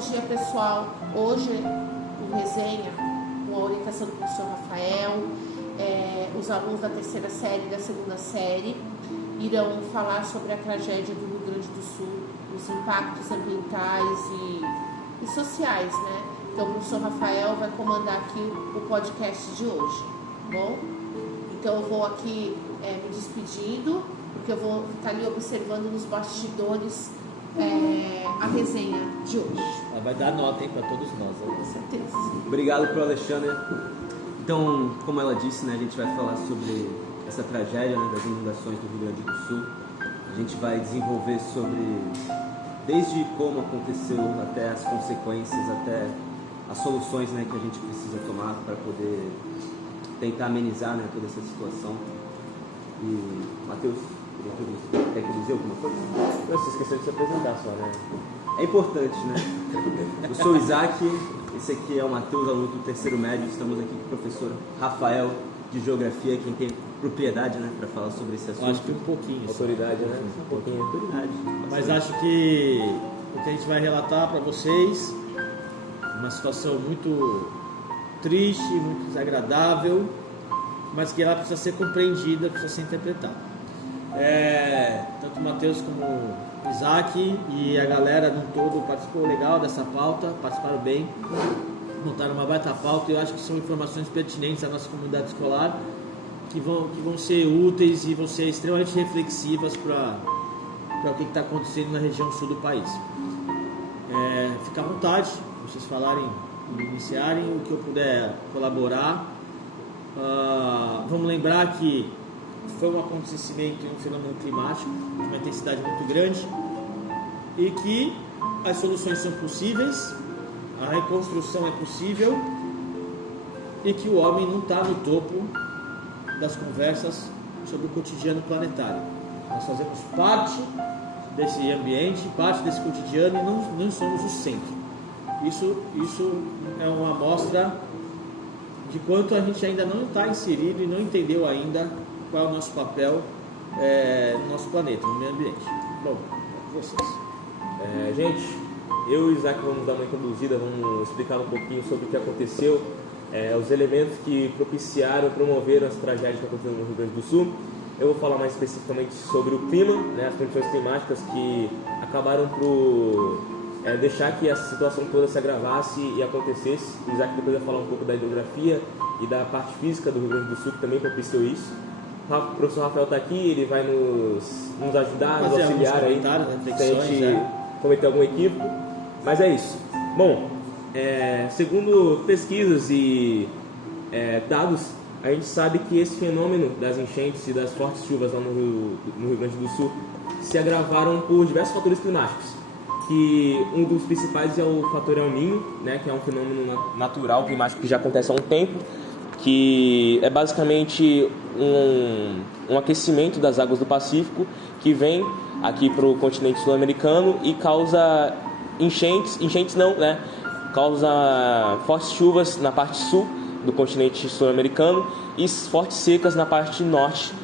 dia, pessoal. Hoje, o resenha, com a orientação do professor Rafael, os alunos da terceira série e da segunda série irão falar sobre a tragédia do Rio Grande do Sul, os impactos ambientais e sociais, né? Então, o professor Rafael vai comandar aqui o podcast de hoje, tá bom? Então, eu vou aqui me despedindo, porque eu vou ficar ali observando nos bastidores a resenha de hoje. Ela vai dar nota, hein, para todos nós. Com certeza. Obrigado pro Alexandre. Então, como ela disse, né, a gente vai falar sobre essa tragédia, né, das inundações do Rio Grande do Sul. A gente vai desenvolver sobre desde como aconteceu até as consequências, até as soluções, né, que a gente precisa tomar para poder tentar amenizar, né, toda essa situação. E, Matheus, quer que dizer alguma coisa? Não, você esqueceu de se apresentar só, né? É importante, né? Eu sou o Isaac, esse aqui é o Matheus, aluno do terceiro médio. Estamos aqui com o professor Rafael de Geografia, quem tem propriedade, né, para falar sobre esse assunto. Eu acho que um pouquinho. Autoridade, né? Um pouquinho de autoridade. Mas acho que o que a gente vai relatar para vocês, uma situação muito triste, muito desagradável, mas que ela precisa ser compreendida, precisa ser interpretada. Tanto o Matheus como o Isaac e a galera no todo participou legal dessa pauta, participaram bem, montaram uma baita pauta e eu acho que são informações pertinentes à nossa comunidade escolar que vão ser úteis e vão ser extremamente reflexivas para o que está acontecendo na região sul do país. Fica à vontade, vocês falarem e iniciarem o que eu puder colaborar. Vamos lembrar que foi um acontecimento e um fenômeno climático de uma intensidade muito grande e que as soluções são possíveis, a reconstrução é possível e que o homem não está no topo das conversas sobre o cotidiano planetário. Nós fazemos parte desse ambiente, parte desse cotidiano e não somos o centro. Isso é uma amostra de quanto a gente ainda não está inserido e não entendeu ainda qual é o nosso papel no nosso planeta, no meio ambiente. Bom, vocês. Gente, eu e o Isaac vamos dar uma introduzida, vamos explicar um pouquinho sobre o que aconteceu, os elementos que propiciaram, promoveram as tragédias que aconteceram no Rio Grande do Sul. Eu vou falar mais especificamente sobre o clima, né, as condições climáticas que acabaram por deixar que essa situação toda se agravasse e acontecesse. O Isaac depois vai falar um pouco da hidrografia e da parte física do Rio Grande do Sul, que também propiciou isso. O professor Rafael está aqui, ele vai nos ajudar, nos auxiliar aí, se a gente cometer algum equívoco. Mas é isso. Bom, segundo pesquisas e dados, a gente sabe que esse fenômeno das enchentes e das fortes chuvas lá no Rio Grande do Sul se agravaram por diversos fatores climáticos. Que um dos principais é o fator El Niño, né, que é um fenômeno natural climático que já acontece há um tempo, que é basicamente um aquecimento das águas do Pacífico que vem aqui para o continente sul-americano e causa causa fortes chuvas na parte sul do continente sul-americano e fortes secas na parte norte,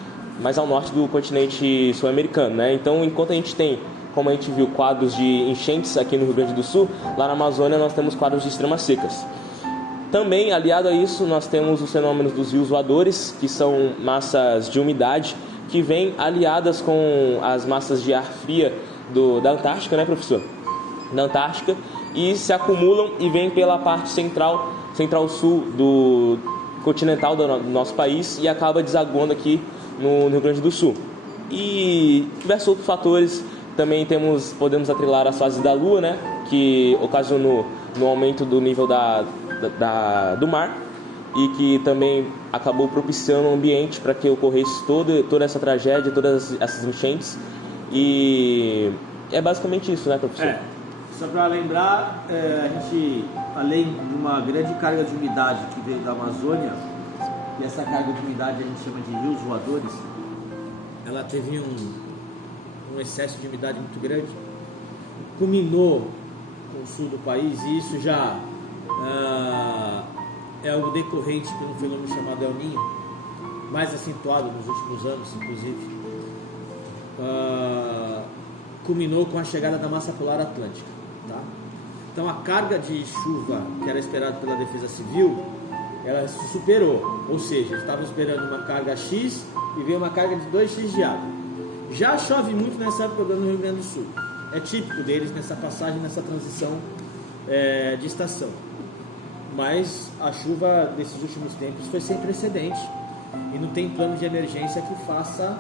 mais ao norte do continente sul-americano, né? Então, enquanto a gente tem, como a gente viu, quadros de enchentes aqui no Rio Grande do Sul, lá na Amazônia nós temos quadros de extremas secas. Também, aliado a isso, nós temos os fenômenos dos rios voadores, que são massas de umidade que vêm aliadas com as massas de ar fria da Antártica, né, professor? Da Antártica, e se acumulam e vêm pela parte central-sul do continental do nosso país e acaba desaguando aqui no Rio Grande do Sul. E diversos outros fatores. Também podemos atrelar as fases da Lua, né, que ocasionou no aumento do nível do mar e que também acabou propiciando o ambiente para que ocorresse toda essa tragédia, todas essas enchentes. E é basicamente isso, né, professor? Só para lembrar, a gente, além de uma grande carga de umidade que veio da Amazônia, e essa carga de umidade a gente chama de rios voadores, ela teve um excesso de umidade muito grande, culminou com o sul do país, e isso já é algo decorrente de um fenômeno chamado El Niño, mais acentuado nos últimos anos, inclusive. Culminou com a chegada da massa polar atlântica, tá? Então a carga de chuva que era esperada pela Defesa Civil, ela se superou. Ou seja, estavam esperando uma carga X e veio uma carga de 2x de água. Já chove muito nessa época do ano no Rio Grande do Sul. É típico deles nessa passagem, nessa transição de estação. Mas a chuva desses últimos tempos foi sem precedente. E não tem plano de emergência que faça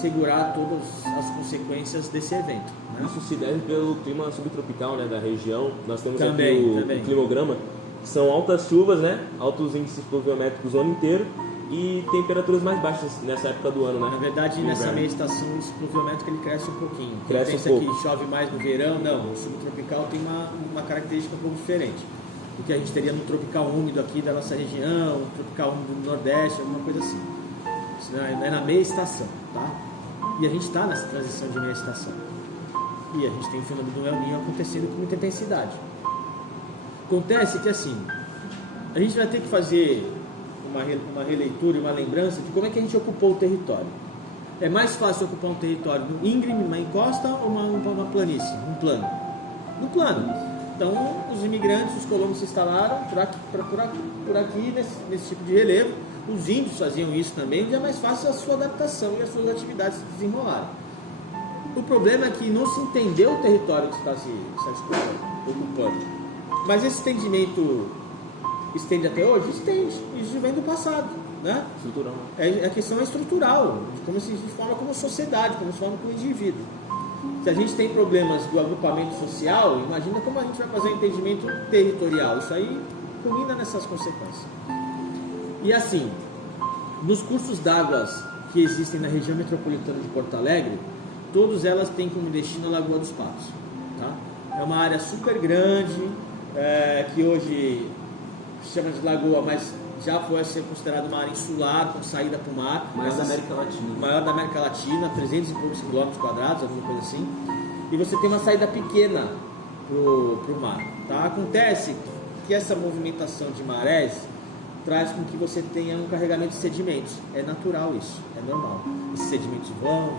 segurar todas as consequências desse evento, né? Isso se deve pelo clima subtropical, né, da região. Nós temos Também. aqui o climograma, que são altas chuvas, né, altos índices pluviométricos o ano inteiro e temperaturas mais baixas nessa época do ano, né? Na verdade, nessa meia estação, o pluviométrico ele cresce um pouquinho. Cresce pensa um pouco. que chove mais no verão, não. O subtropical tem uma característica um pouco diferente do que a gente teria no tropical úmido aqui da nossa região, no tropical úmido do Nordeste, alguma coisa assim. Isso é na meia estação, tá? E a gente está nessa transição de meia estação. E a gente tem o fenômeno do El Niño acontecendo com muita intensidade. Acontece que assim, a gente vai ter que fazer uma releitura e uma lembrança de como é que a gente ocupou o território. É mais fácil ocupar um território íngreme, uma encosta, ou uma planície, um plano? No plano. Então, os imigrantes, os colonos se instalaram por aqui nesse tipo de relevo. Os índios faziam isso também, onde é mais fácil a sua adaptação e as suas atividades se desenrolarem. O problema é que não se entendeu o território que está se ocupando. Mas esse entendimento estende até hoje? Estende. Isso vem do passado, né? Estrutural. A questão é estrutural, de como se forma como sociedade, como se forma como indivíduo. Se a gente tem problemas do agrupamento social, imagina como a gente vai fazer um entendimento territorial. Isso aí culmina nessas consequências. E assim, nos cursos d'água que existem na região metropolitana de Porto Alegre, todas elas têm como destino a Lagoa dos Patos, tá? É uma área super grande, que hoje se chama de lagoa, mas já foi a ser considerada uma área insular, com saída para o mar. Maior da América Latina. Maior da América Latina, 300 e poucos quilômetros quadrados, alguma coisa assim. E você tem uma saída pequena para o mar, tá? Acontece que essa movimentação de marés traz com que você tenha um carregamento de sedimentos. É natural isso, é normal. Esses sedimentos vão,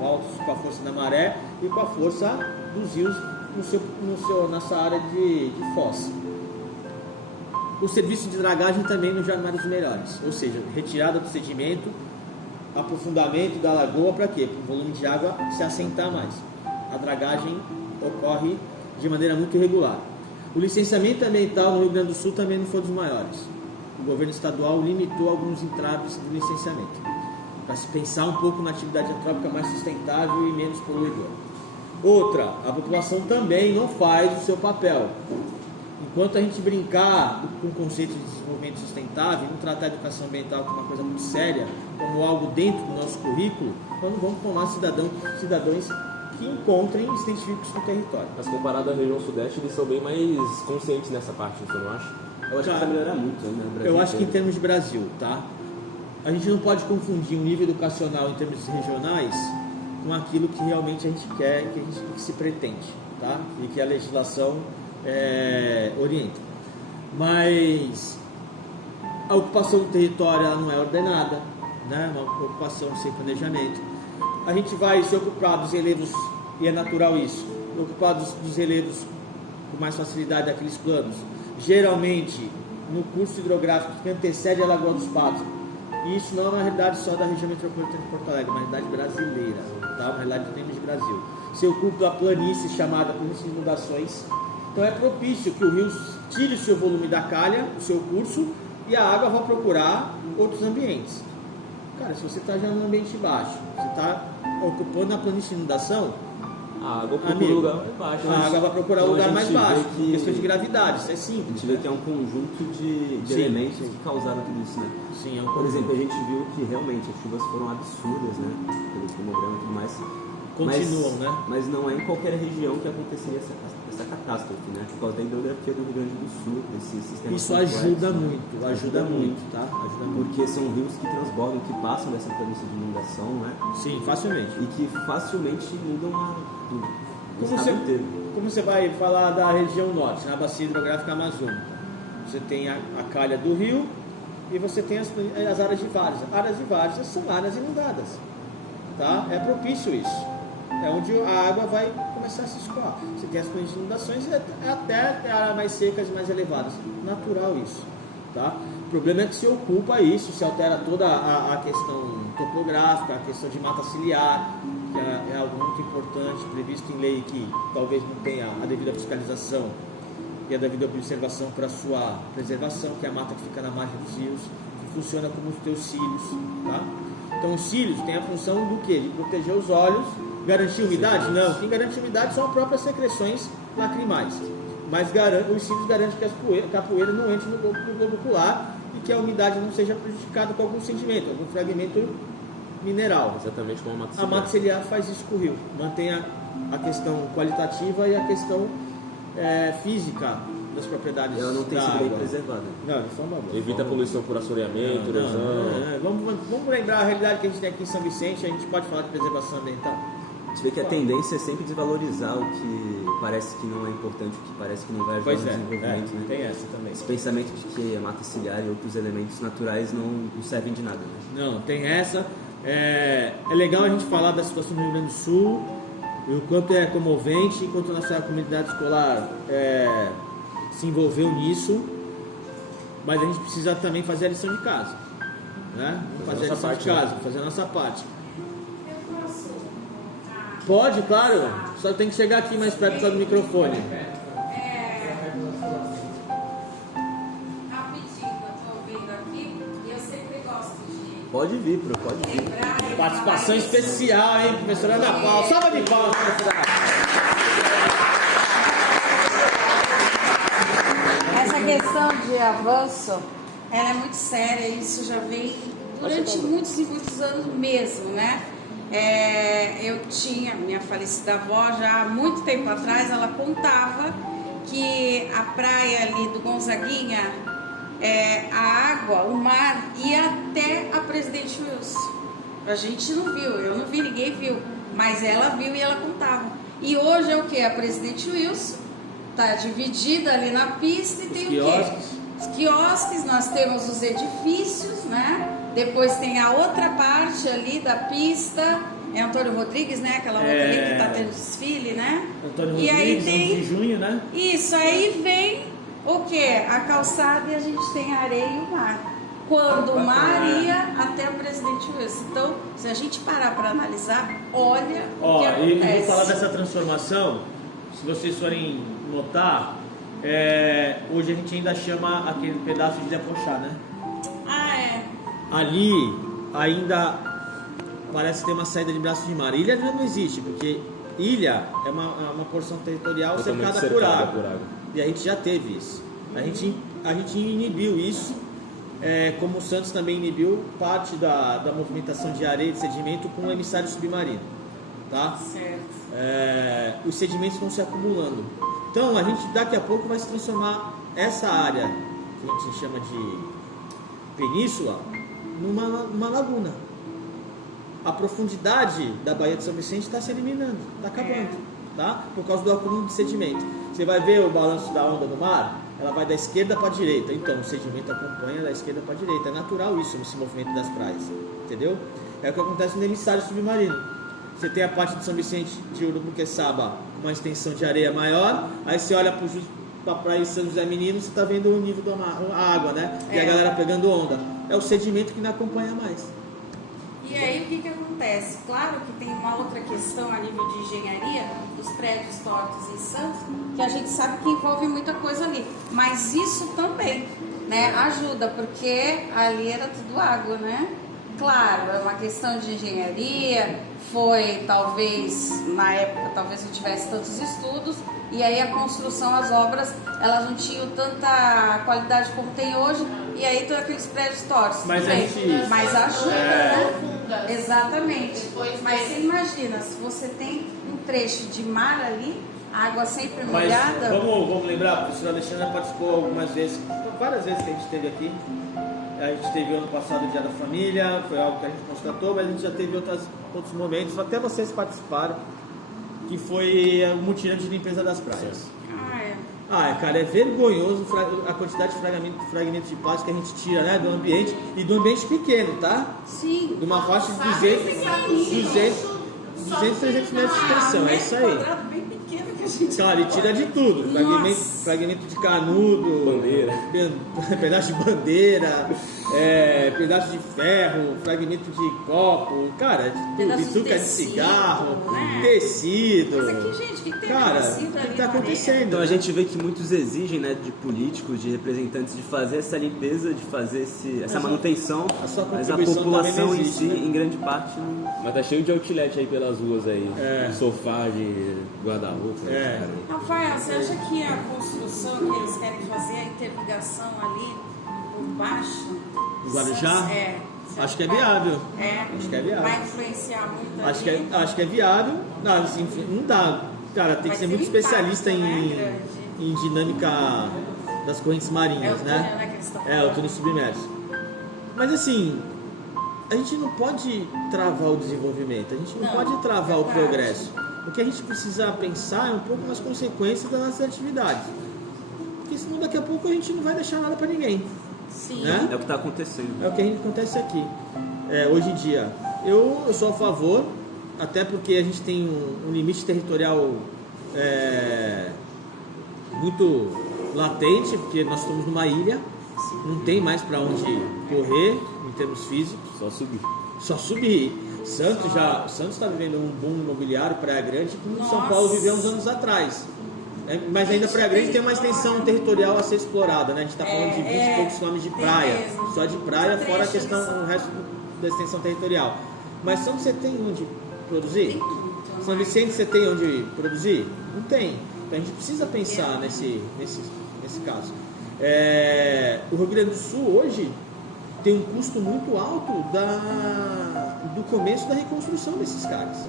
voltam com a força da maré e com a força dos rios nessa área de foz. O serviço de dragagem também nos jornais melhores, ou seja, retirada do sedimento, aprofundamento da lagoa para quê? Para o volume de água se assentar mais. A dragagem ocorre de maneira muito irregular. O licenciamento ambiental no Rio Grande do Sul também não foi dos maiores. O governo estadual limitou alguns entraves do licenciamento, para se pensar um pouco na atividade antrópica mais sustentável e menos poluidora. Outra, a população também não faz o seu papel. Enquanto a gente brincar com o conceito de desenvolvimento sustentável e não tratar a educação ambiental como uma coisa muito séria, como algo dentro do nosso currículo, nós não vamos formar cidadãos que encontrem e se identifiquem com o território. Mas comparado à região sudeste, eles são bem mais conscientes nessa parte, você não acha? Eu acho que vai melhorar muito, né? Eu acho que em termos de Brasil, tá? A gente não pode confundir o nível educacional em termos regionais com aquilo que realmente a gente quer, que se pretende, tá? E que a legislação orienta. Mas a ocupação do território ela não é ordenada, né? Uma ocupação sem planejamento. A gente vai se ocupar dos relevos, e é natural isso, ocupar dos relevos com mais facilidade daqueles planos. Geralmente, no curso hidrográfico que antecede a Lagoa dos Patos, e isso não é uma realidade só da região metropolitana de Porto Alegre, é uma realidade brasileira, tá? Uma realidade em termos de Brasil. Se ocupa a planície chamada planície de inundações, então é propício que o rio tire o seu volume da calha, o seu curso, e a água vai procurar outros ambientes. Cara, se você está já num ambiente baixo, você está ocupando a planície de inundação, A água procura lugar mais baixo. a água vai procurar um lugar mais baixo, que... questão de gravidade, isso é A simples. gente vê que é um conjunto de elementos que causaram tudo isso, né? Sim, é um Por exemplo, a gente viu que realmente as chuvas foram absurdas, né? Pelo climograma e tudo mais. Continuam, né? Mas não é em qualquer região que aconteceria essa catástrofe, né? Por causa da hidrografia do Rio Grande do Sul, desse sistema. Isso ajuda muito, ajuda muito, tá? Ajuda muito. Porque são rios que transbordam, que passam dessa planície de inundação, né? Sim, facilmente. E que facilmente inundam o estado inteiro. Como você vai falar da região norte, na bacia hidrográfica amazônica? Você tem a calha do rio e você tem as áreas de várzea. Áreas de várzea são áreas inundadas, tá? É propício isso. é onde a água vai começar a se escoar. Você tem as correntes de inundações até áreas mais secas e mais elevadas. Natural isso, tá? O problema é que se ocupa isso, se altera toda a questão topográfica, a questão de mata ciliar, que é algo muito importante, previsto em lei que talvez não tenha a devida fiscalização e a devida observação para a sua preservação, que é a mata que fica na margem dos rios, que funciona como os teus cílios, tá? Então os cílios têm a função do quê? De proteger os olhos, garantir umidade? Não, quem garante umidade são as próprias secreções lacrimais, mas os cílios garantem que a poeira não entre no globo ocular e que a umidade não seja prejudicada com algum sedimento, algum fragmento mineral. Exatamente como a mata A ciliar. mata ciliar faz isso com o rio, mantém a questão qualitativa e a questão física das propriedades. E ela não tem da sido bem água. preservada. Não, de forma alguma. Evita a poluição por assoreamento, erosão. Vamos lembrar a realidade que a gente tem aqui em São Vicente, a gente pode falar de preservação ambiental. A gente vê que a tendência é sempre desvalorizar o que parece que não é importante, o que parece que não vai ajudar Pois no é, desenvolvimento, né? tem essa também. Esse pensamento de que a mata ciliar e outros elementos naturais não servem de nada, né? Não, tem essa. É legal a gente falar da situação do Rio Grande do Sul, e o quanto é comovente, enquanto a nossa comunidade escolar se envolveu nisso, mas a gente precisa também fazer a lição de casa, né? Vamos fazer a lição de casa, fazer a nossa parte. Pode, claro, só tem que chegar aqui mais perto do microfone. Rapidinho, eu tô ouvindo aqui e eu sempre gosto de Pode vir, pode vir. lembrar. e Participação falar especial, hein, professora Ana Paula? Salva de palmas, professora. Essa questão de avanço, ela é muito séria, isso já vem durante muitos e muitos anos mesmo, né? Eu tinha minha falecida avó já há muito tempo atrás, ela contava que a praia ali do Gonzaguinha, a água, o mar ia até a Presidente Wilson. A gente não viu, eu não vi, ninguém viu, mas ela viu e ela contava. E hoje é o que? A Presidente Wilson está dividida ali na pista e tem o quê? Os quiosques, nós temos os edifícios, né? Depois tem a outra parte ali da pista, é Antônio Rodrigues, né? Aquela outra ali que está tendo desfile, né? Antônio E aí Rodrigues, tem 11 de junho, né? isso, aí vem o quê? A calçada e a gente tem a areia e o mar. Quando o mar ia até o Presidente Wilson. Então, se a gente parar para analisar, olha o que E acontece. vou falar dessa transformação, se vocês forem notar, hoje a gente ainda chama aquele pedaço de Ilha Pochá, né? Ah, é. Ali ainda parece ter uma saída de braço de mar. Ilha já não existe, porque ilha é uma porção territorial Totalmente cercada por cercada água. por água. E a gente já teve isso. A gente inibiu isso, como o Santos também inibiu parte da movimentação de areia e de sedimento com o emissário submarino. Tá? Certo. Os sedimentos vão se acumulando. Então a gente daqui a pouco vai se transformar essa área que a gente chama de península numa laguna. A profundidade da Baía de São Vicente está se eliminando, está acabando, tá? Por causa do acúmulo de sedimento. Você vai ver o balanço da onda no mar, ela vai da esquerda para a direita. Então o sedimento acompanha da esquerda para a direita. É natural isso nesse movimento das praias, entendeu? É o que acontece no emissário submarino. Você tem a parte de São Vicente de Urubuqueçaba com uma extensão de areia maior, aí você olha para a praia de São José Menino, você está vendo o nível da água, né? E a galera pegando onda. É o sedimento que não acompanha mais. E aí o que acontece? Claro que tem uma outra questão a nível de engenharia dos prédios tortos em Santos, que a gente sabe que envolve muita coisa ali. Mas isso também, né, ajuda, porque ali era tudo água, né? Claro, é uma questão de engenharia, foi talvez, na época, talvez não tivesse tantos estudos, e aí a construção, as obras, elas não tinham tanta qualidade como tem hoje, e aí todos aqueles prédios tortos. Mas tudo a bem, gente- mas ajuda, né? Profundas. Exatamente. Depois Mas dele. você imagina, se você tem um trecho de mar ali, a água sempre Mas molhada. vamos lembrar, a professora Alexandra participou algumas vezes, várias vezes que a gente esteve aqui. A gente teve ano passado o Dia da Família, foi algo que a gente constatou, mas a gente já teve outros momentos, até vocês participaram, que foi o mutirão de limpeza das praias. Cara, é vergonhoso a quantidade de fragmentos de plástico que a gente tira, né, do ambiente, e do ambiente pequeno, tá? Sim. De uma faixa de 200, 300 metros de extensão, é isso aí. Quadrado bem pequeno que a gente Claro, ele tira de tudo, fragmento de canudo, Bandeira. pedaço de bandeira, pedaço de ferro, fragmento de copo, cara, de tudo, Pedaço de bituca de tecido, cigarro, né? tecido. Mas aqui, gente, o que tem Cara, tecido o que ali está na areia? acontecendo? Então a gente vê que muitos exigem, né, de políticos, de representantes, de fazer essa limpeza, de fazer essa manutenção, a sua mas a contribuição população também não em existe, si, né? em grande parte, não... Mas tá cheio de outlet aí pelas ruas aí. É. De sofá, de guarda-roupa. É. cara. Rafael, você acha que a construção que eles querem fazer, a interligação ali por baixo... Do Guarujá? Você Acho que é acha viável. É. Acho que é viável. Vai influenciar muito ali? Acho que é viável. Não, assim, não dá. Cara, tem que Vai ser ter muito um impacto, especialista né, em dinâmica das correntes É o marinhas, túnel, né? né, que eles estão É, o falando. túnel submerso. Mas assim, a gente não pode travar o desenvolvimento, a gente não pode travar o verdade. progresso. O que a gente precisa pensar é um pouco nas consequências das nossas atividades. Porque senão daqui a pouco a gente não vai deixar nada para ninguém. Sim. Né? É o que está acontecendo. É o que acontece aqui. Hoje em dia, eu sou a favor, até porque a gente tem um limite territorial muito latente, porque nós estamos numa ilha, não tem mais para onde correr em termos físicos, só subir. Santos está vivendo um boom imobiliário, Praia Grande, como São Paulo viveu uns anos atrás. Mas ainda Praia Grande tem uma extensão territorial a ser explorada, né? A gente está falando de 20 e poucos quilômetros de praia, mesmo. só de praia, Trecho fora a questão, ali. o resto da extensão territorial. Mas Santos você tem onde produzir? São Vicente você tem onde produzir? Não tem. Então a gente precisa pensar nesse caso. O Rio Grande do Sul hoje tem um custo muito alto do começo da reconstrução desses caras.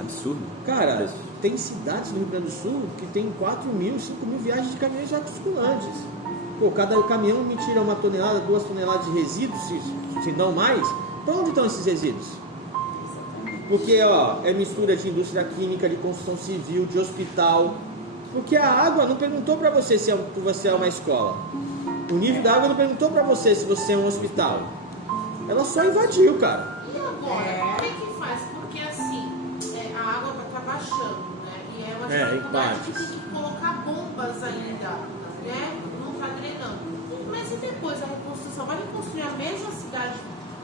Absurdo. Cara, tem cidades no Rio Grande do Sul que tem 4 mil, 5 mil viagens de caminhões circulantes. Pô, cada caminhão me tira 1 tonelada, 2 toneladas de resíduos, se não mais. Para onde estão esses resíduos? Porque é mistura de indústria química, de construção civil, de hospital. Porque a água não perguntou para você se você é uma escola. O nível da água não perguntou para você se você é um hospital. Ela só invadiu, cara. E agora, como é que faz? Porque assim, a água está baixando, né? E é uma dificuldade que tem que colocar bombas ainda, né? Não está drenando. Mas e depois a reconstrução? Vai reconstruir a mesma cidade?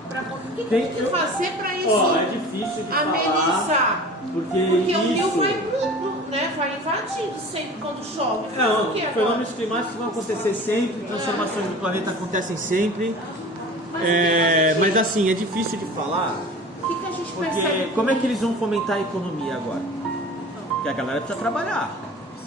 O que tem que fazer para isso É difícil de amenizar? porque o rio vai invadindo sempre quando chove. Faz o que agora? Fenômenos climáticos vão acontecer sempre, transformações do planeta acontecem sempre. Mas assim, é difícil de falar, O que a gente porque percebe? como é que eles vão fomentar a economia agora? Porque a galera precisa trabalhar.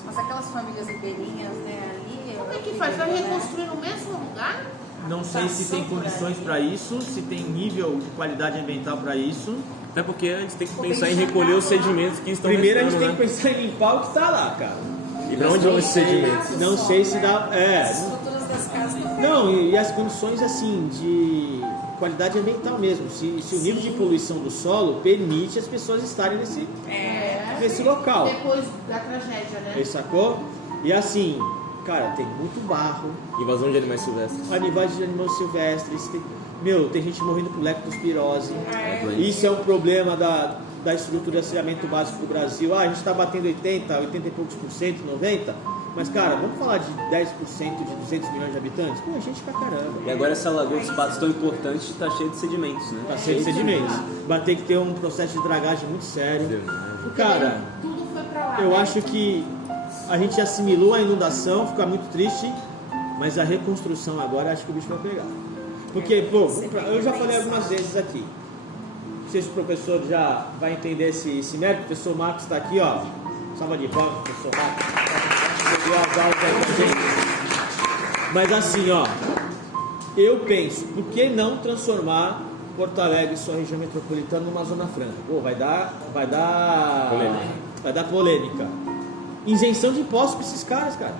Mas aquelas famílias ribeirinhas, né, ali... Como é que faz? Vai reconstruir no mesmo lugar? Não sei se tem condições para isso, se tem nível de qualidade ambiental para isso. Até porque a gente tem que pensar em recolher os sedimentos que estão Primeiro a gente restando, tem que pensar em limpar o que está lá, cara. E pra onde vão esses sedimentos? Não sei se dá. As estruturas das casas não... Não, e as condições assim de qualidade ambiental mesmo. Se o nível de poluição do solo permite as pessoas estarem nesse local. Depois da tragédia, né? Sacou? E assim, cara, tem muito barro, Invasão de animais silvestres. animais de animais silvestres, tem gente morrendo por leptospirose. doente. Isso é um problema da estrutura de saneamento básico do Brasil. A gente está batendo 80 e poucos por cento, 90%. Mas, cara, vamos falar de 10% de 200 milhões de habitantes? Pô, gente pra caramba. E agora essa lagoa dos patos tão importante está cheia de sedimentos, né? Tá cheio de sedimentos. Vai ter que ter um processo de dragagem muito sério. Cara, Tudo foi pra lá. eu né? acho que a gente assimilou a inundação, fica muito triste, mas a reconstrução agora acho que o bicho vai pegar. Porque, pô, eu já falei algumas vezes aqui. Não sei se o professor já vai entender esse mérito. O professor Marcos está aqui, ó. Salva de palmas, professor Marcos. Deu as aulas aí pra gente. Mas assim, ó, eu penso, por que não transformar Porto Alegre e sua região metropolitana numa zona franca? Pô, vai dar polêmica. Isenção de impostos para esses caras, cara.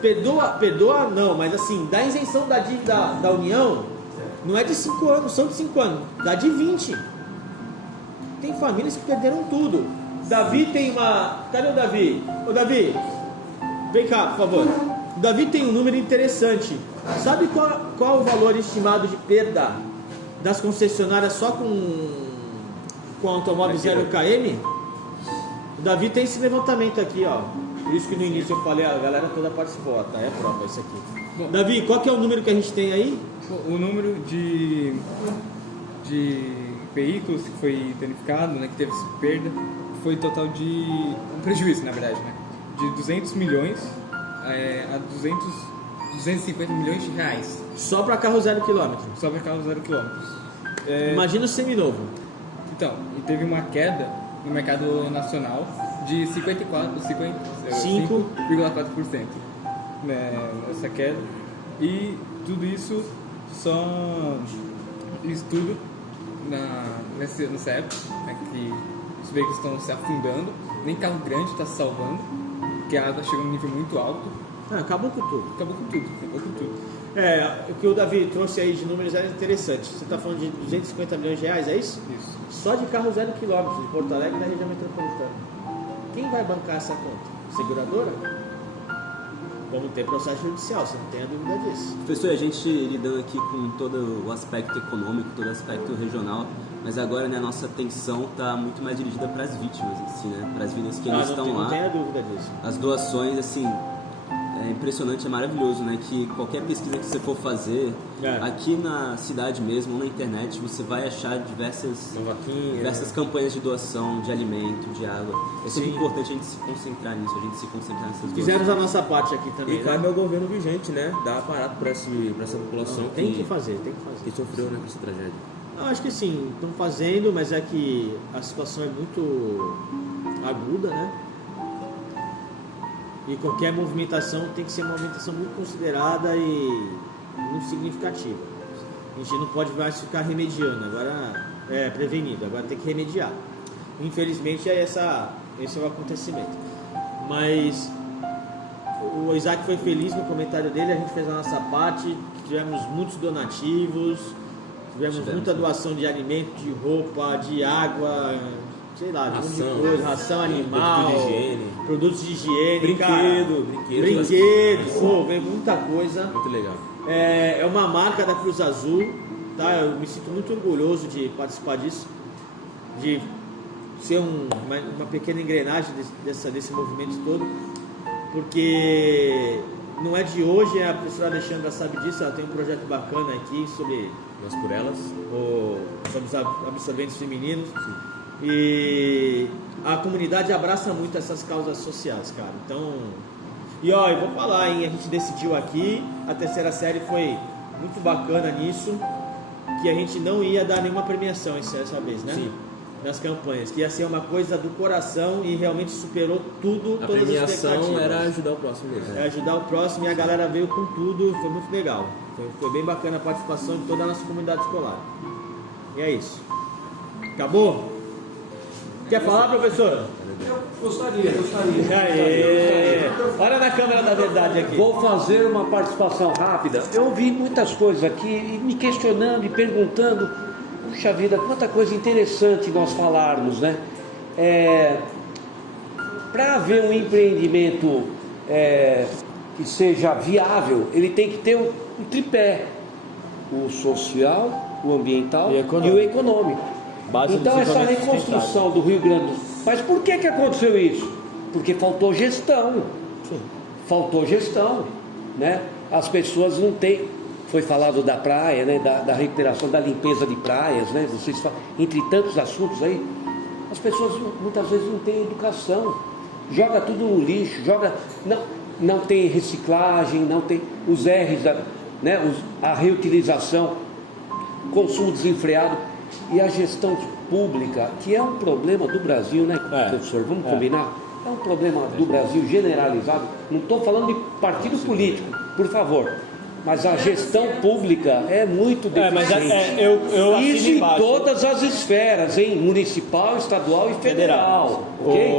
Perdoa não, mas assim, dá isenção da dívida da União, não é de 5 anos, são de 5 anos, dá de 20. Tem famílias que perderam tudo. Davi tem uma... Cadê o Davi? Ô Davi, vem cá, por favor. O Davi tem um número interessante. Sabe qual o valor estimado de perda das concessionárias só com com automóvel 0 km, o Davi tem esse levantamento aqui, ó. Por isso que no início eu falei, a galera toda participou, tá? É prova isso aqui. Bom, Davi, qual que é o número que a gente tem aí? o número de veículos que foi danificado, né, que teve perda, foi total de um prejuízo, na verdade, né, de 200 milhões a 250 milhões de reais, Só para carro 0 km. só para carro 0 km. Imagina o seminovo. Então, e teve uma queda no mercado nacional de 5,4%, né, essa queda, e tudo isso só estudo nessa época, né, que os veículos estão se afundando, nem carro grande está se salvando, porque a água chega num nível muito alto. Acabou com tudo. Acabou com tudo. O que o Davi trouxe aí de números era interessante. Você está falando de 250 milhões de reais, é isso? Isso. Só de carro 0 km de Porto Alegre da região metropolitana. Quem vai bancar essa conta? Seguradora? Vamos ter processo judicial, você não tem a dúvida disso. Professor, a gente lidando aqui com todo o aspecto econômico, todo o aspecto regional, mas agora, né, a nossa atenção está muito mais dirigida para as vítimas, assim, né, para as vidas que ainda estão lá. Não tenha dúvida disso. As doações, assim, é impressionante, é maravilhoso, né? Que qualquer pesquisa que você for fazer, aqui na cidade mesmo, ou na internet, você vai achar diversas campanhas de doação de alimento, de água. É sempre importante a gente se concentrar nisso, a gente se concentrar nessas doações. Fizemos a nossa parte aqui também. E cabe ao governo vigente, né? Dar aparato para essa população Tem que fazer. que sofreu, né, com essa tragédia. Eu acho que sim, estão fazendo, mas é que a situação é muito aguda, né? E qualquer movimentação tem que ser uma movimentação muito considerada e muito significativa. A gente não pode mais ficar remediando, agora prevenido, agora tem que remediar. Infelizmente esse é o acontecimento. Mas o Isaac foi feliz no comentário dele, a gente fez a nossa parte, tivemos muitos donativos, tivemos muita doação de alimento, de roupa, de água, sei lá, de um monte de coisa, ração animal, produtos de higiene, brinquedo, veio muita coisa. Muito legal. É uma marca da Cruz Azul, tá? Eu me sinto muito orgulhoso de participar disso, de ser uma pequena engrenagem desse movimento todo, porque não é de hoje, a professora Alexandra sabe disso, ela tem um projeto bacana aqui sobre Nós por Elas, sobre os absorventes femininos. E a comunidade abraça muito essas causas sociais, cara. Então, eu vou falar, hein? A gente decidiu aqui, a terceira série foi muito bacana nisso, que a gente não ia dar nenhuma premiação essa vez, né? Sim. Nas campanhas, que ia ser uma coisa do coração e realmente superou tudo, a todas as premiação expectativas. era ajudar o próximo mesmo. Ajudar o próximo, e a galera veio com tudo, foi muito legal. Foi bem bacana a participação de toda a nossa comunidade escolar. E é isso. Acabou? Quer falar, professor? Gostaria. Aê. Olha na câmera da verdade aqui. Vou fazer uma participação rápida. Eu ouvi muitas coisas aqui, e me questionando e perguntando. Puxa vida, quanta coisa interessante nós falarmos, né? Para haver um empreendimento que seja viável, ele tem que ter um tripé: o social, o ambiental e o econômico. Então essa reconstrução do Rio Grande do Sul, mas por que aconteceu isso? Porque faltou gestão. Faltou gestão, né? As pessoas não têm. Foi falado da praia, né? Da recuperação, da limpeza de praias, né? Vocês falam, entre tantos assuntos aí, as pessoas muitas vezes não têm educação, joga tudo no lixo, não tem reciclagem, não tem os R's, né? A reutilização, consumo desenfreado. E a gestão pública, que é um problema do Brasil, né, professor? Vamos combinar? É um problema do Brasil generalizado. Não estou falando de partido político, por favor. Mas a gestão pública é muito deficiente. Eu Isso em todas as esferas, hein? Municipal, estadual e federal. Okay?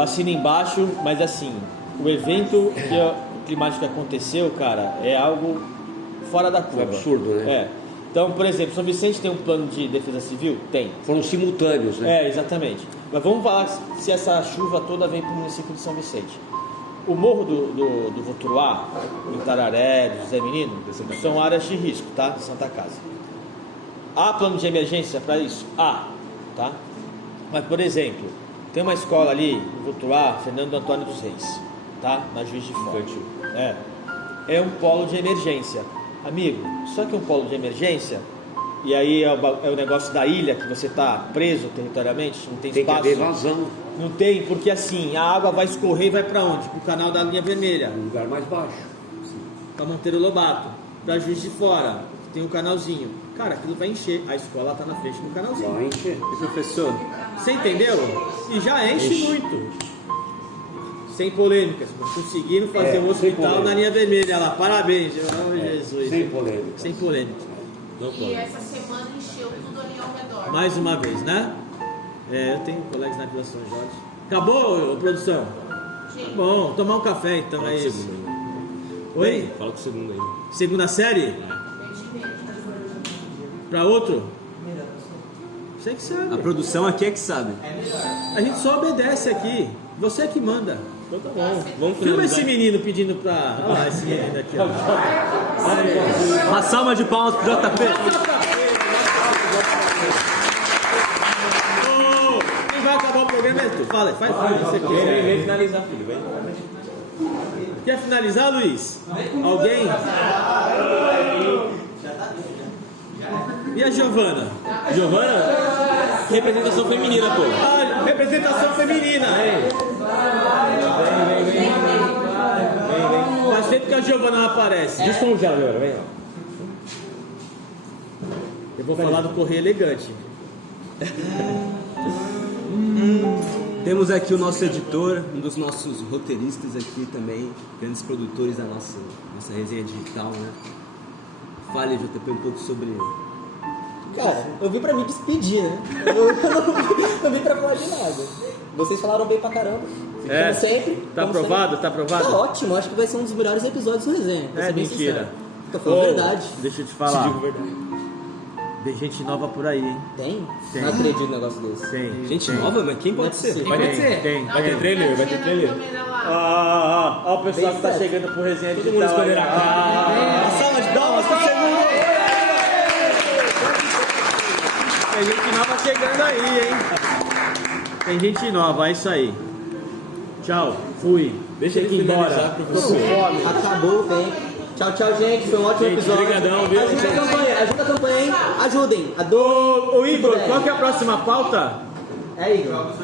Assina embaixo, mas assim, o evento climático que aconteceu, cara, é algo fora da curva. É absurdo, né? Então, por exemplo, São Vicente tem um plano de defesa civil? Tem. Foram simultâneos, né? Exatamente. Mas vamos falar se essa chuva toda vem para o município de São Vicente. O morro do Voturuá, em Tararé, do José Menino, são áreas de risco, tá? De Santa Casa. Há plano de emergência para isso? Tá? Mas, por exemplo, tem uma escola ali, no Votuá, Fernando Antônio dos Reis, tá? Na Juiz de Fora. É um polo de emergência. Amigo, só que é um polo de emergência, e aí é o negócio da ilha, que você tá preso territorialmente, não tem espaço. Tem que haver vazão. Não tem, porque assim, a água vai escorrer e vai pra onde? Pro canal da linha vermelha. Um lugar mais baixo. Pra Monteiro Lobato, pra Juiz de Fora, tem um canalzinho. Cara, aquilo vai encher. A escola tá na frente do canalzinho. Vai encher. E professor, Você entendeu? E já enche muito. Sem polêmicas. Conseguiram fazer um sem hospital polêmica. na linha vermelha lá. Parabéns, Jesus. Sem polêmica. Sem polêmica. E essa semana encheu tudo ali ao redor. Mais uma vez, né? Eu tenho colegas na Vila São Jorge. Acabou, produção? Gente, Bom, tomar um café então, Fala é com o isso. segundo aí. Oi? Fala com o segundo aí. Segunda série? Pra outro? Você que sabe. a produção aqui é que sabe. A gente só obedece aqui. Você é que manda. Então tá bom. Vamos Filma finalizar. esse menino pedindo pra. Olha lá, esse menino aqui, ó. Uma salva de palmas pro JP. Ô, quem vai acabar o programa é tu. Fala, faz você Vem quer. finalizar, filho. Vem. Quer finalizar, Luiz? Alguém? E a Giovana? Giovana, representação feminina, pô. Ah, representação feminina. Faz tempo que a Giovana não aparece. Descongela, Giovana, vem. Eu vou falar do Correio Elegante. Temos aqui o nosso editor, um dos nossos roteiristas aqui também, grandes produtores da nossa resenha digital, né? Fale, JP, um pouco sobre... Cara, eu vim pra me despedir, né? Eu não vim pra falar de nada. Vocês falaram bem pra caramba. Como sempre. Tá como aprovado? sempre. Tá aprovado? Tá ótimo, acho que vai ser um dos melhores episódios do resenha. Vou ser bem mentira. sincero. Tô falando a verdade. Deixa eu te falar. Digo verdade. Tem gente nova por aí, hein? Tem? Tem. Não acredito num negócio desse. Tem. Gente tem. nova, mas quem pode Não é ser? possível. Vai ter, Tem. vai ter trailer, vai ter trailer. Ó, o pessoal Bem que tá certo. chegando por resenha Todo mundo escolher a cara. Uma salva de palmas pro segundo. Tem gente nova chegando aí, hein? Tem gente nova, é isso aí. Tchau, fui. Deixa ele Tem que ir embora. finalizar, Tô professor. com fome. Acabou o tempo. Tchau, tchau, gente. Foi um ótimo Gente, episódio. brigadão, viu? Ajuda a campanha, hein? Ajudem. Ô, Igor, qual que é a próxima pauta? É, Igor.